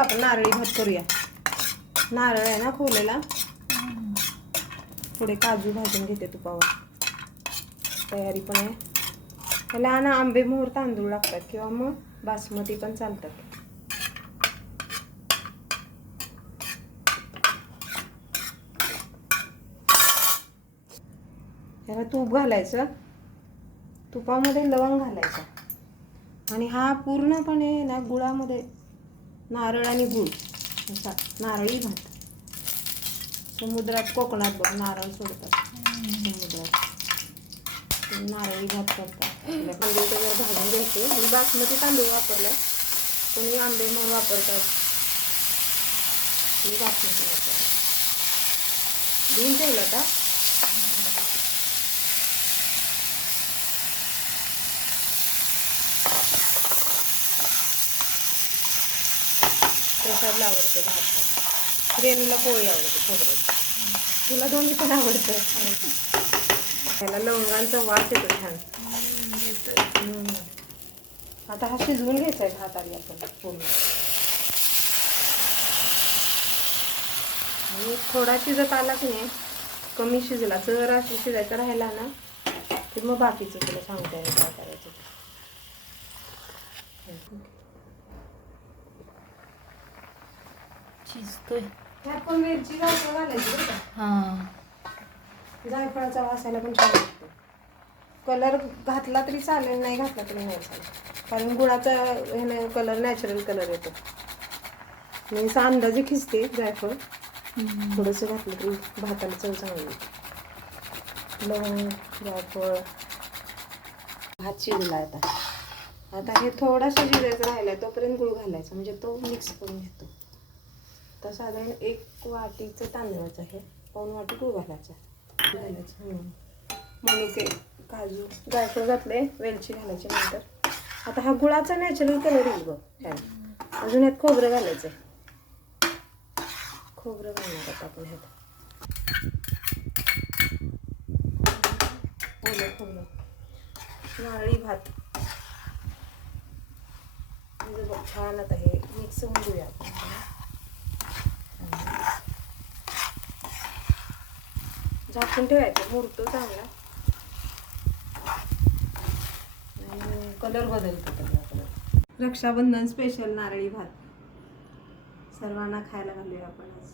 आपण नारळी भात करूया. नारळ आहे ना खोवलेला. थोडे काजू भाजून घेते तुपावर. तयारी पण आहे. त्याला ना आंबे मोहर तांदूळ लागतात किंवा मग बासमती पण चालतात. त्याला तूप घालायचं. तुपामध्ये लवंग घालायचं आणि हा पूर्णपणे ना गुळामध्ये नारळ आणि गुळ असा नारळी भात. समुद्रात कोकणात बघ नारळ सोडतात समुद्रात. नारळी भात करतात. तांदूळ वगैरे भाजून घ्यायचे. मी बासमती तांदूळ वापरलाय. कोणी आंबे मोहर वापरतात. मी बासमती वापरते. धुवून ठेवलं का? प्रसादला आवडतं भात हा. रेणूला पोळी आवडते खोबऱ्याची. तुला दोन्ही पण आवडतं. त्याला लवंगांचा वास येतो छान. आता हा शिजवून घ्यायचा आहे भात आधी आपण पूर्ण. आणि थोडा शिजत आला की नाही, कमी शिजला जरा शिजायचा राहिला ना की मग बाकीचं तुला सांगता येईल काय करायचं. शिजतोय. त्यात पण मिरची जायफळ घालायची बरं का. हां. जायफळाचा वासाला पण छान लागतो. कलर घातला तरी चालेल, नाही घातला तरी नाही चालेल. कारण गुळाचा ह्याने कलर नॅचरल कलर येतो. मी असं अंदाजे खिसते जायफळ. थोडंसं घातलं तरी भाताला चव चांगली. लवंग जायफळ. भात शिजला आता हे थोडासा शिजायचं राहिला तोपर्यंत गुळ घालायचा म्हणजे तो मिक्स करून घेतो. तर साधारण 1 वाटीचं तांदळाचं आहे, 1 वाटी गुळ घालायचा. मनुके, काजू, जायफळ घातले, वेलची घालायची नंतर. आता हा गुळाचा नॅचरल कलर येईल बघ ह्याला. अजून यात खोबरं घालायचं आहे. खोबरं घालणार आता आपण ह्यात. ओलं खोबरं. नारळी भात. म्हणजे बघ छान आता हे मिक्स होऊन घेऊया आपण. झाकून ठेवायचं, मुरतो चांगला आणि कलर बदलतो त्याला. रक्षाबंधन स्पेशल नारळी भात सर्वांना खायला घालूया आपण आज.